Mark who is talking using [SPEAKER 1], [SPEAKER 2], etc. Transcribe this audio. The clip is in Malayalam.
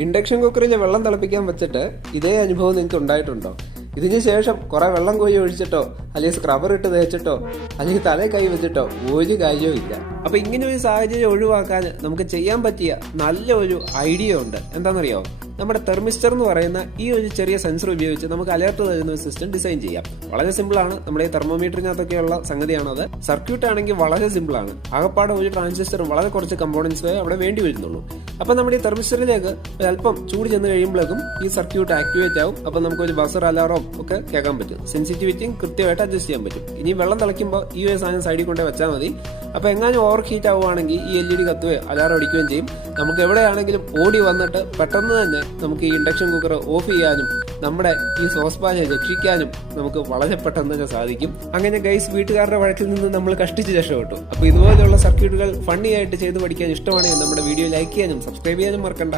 [SPEAKER 1] ഇൻഡക്ഷൻ കുക്കറിൽ വെള്ളം തിളപ്പിക്കാൻ വെച്ചിട്ട് ഇതേ അനുഭവം നിങ്ങൾക്ക് ഉണ്ടായിട്ടുണ്ടോ? ഇതിന് ശേഷം കുറെ വെള്ളം കോഴി ഒഴിച്ചിട്ടോ അല്ലെങ്കിൽ സ്ക്രബർ ഇട്ട് തേച്ചിട്ടോ അല്ലെങ്കിൽ തലേ കൈ വെച്ചിട്ടോ ഒരു കാര്യവും ഇല്ല. അപ്പൊ ഇങ്ങനെ ഒരു സാഹചര്യം ഒഴിവാക്കാൻ നമുക്ക് ചെയ്യാൻ പറ്റിയ നല്ല ഒരു ഐഡിയ ഉണ്ട്. എന്താണെന്നറിയോ? നമ്മുടെ തെർമിസ്റ്റർ എന്ന് പറയുന്ന ഈ ഒരു ചെറിയ സെൻസർ ഉപയോഗിച്ച് നമുക്ക് അലേർട്ട് തരുന്ന ഒരു സിസ്റ്റം ഡിസൈൻ ചെയ്യാം. വളരെ സിമ്പിൾ ആണ്. നമ്മുടെ ഈ തെർമോമീറ്ററിനകത്തൊക്കെയുള്ള സംഗതിയാണത് സർക്യൂട്ട് ആണെങ്കിൽ വളരെ സിമ്പിൾ ആണ്. ആകപ്പാടെ ഒരു ട്രാൻസിസ്റ്ററും വളരെ കുറച്ച് കമ്പോണൻസ് അവിടെ വേണ്ടി വരുന്നുള്ളൂ. അപ്പൊ നമ്മുടെ ഈ തെർമിസ്റ്ററിലേക്ക് അല്പം ചൂട് ചെന്ന് കഴിയുമ്പോഴേക്കും ഈ സർക്യൂട്ട് ആക്ടിവേറ്റ് ആവും. അപ്പൊ നമുക്ക് ഒരു ബസർ അലാറം ഒക്കെ കേൾക്കാൻ പറ്റും. സെൻസിറ്റിവിറ്റിയും കൃത്യമായിട്ട് അഡ്ജസ്റ്റ് ചെയ്യാൻ പറ്റും. ഇനി വെള്ളം തിളയ്ക്കുമ്പോൾ ഈ ഒരു സാധനം സൈഡിൽ കൊണ്ടേ വെച്ചാൽ മതി. അപ്പൊ എങ്ങാനും ഓവർ ഹീറ്റ് ആവുകയാണെങ്കിൽ ഈ എൽ ഇ ഡി കത്തുകയോ അലാറം അടിക്കുകയും ചെയ്യും. നമുക്ക് എവിടെയാണെങ്കിലും ഓടി വന്നിട്ട് പെട്ടെന്ന് തന്നെ നമുക്ക് ഈ ഇൻഡക്ഷൻ കുക്കർ ഓഫ് ചെയ്യാനും നമ്മുടെ ഈ സോസ് പാനെ രക്ഷിക്കാനും നമുക്ക് വളരെ പെട്ടെന്ന് തന്നെ സാധിക്കും. അങ്ങനെ ഗൈസ് വീട്ടുകാരുടെ വഴക്കിൽ നിന്ന് നമ്മൾ കഷ്ടിച്ച് രക്ഷപ്പെട്ടു അപ്പൊ ഇതുപോലെയുള്ള സർക്യൂട്ടുകൾ ഫണ്ണി ആയിട്ട് ചെയ്ത് പഠിക്കാൻ ഇഷ്ടമാണെങ്കിൽ നമ്മുടെ വീഡിയോ ലൈക്ക് ചെയ്യാനും സബ്സ്ക്രൈബ് ചെയ്യാനും മറക്കണ്ട.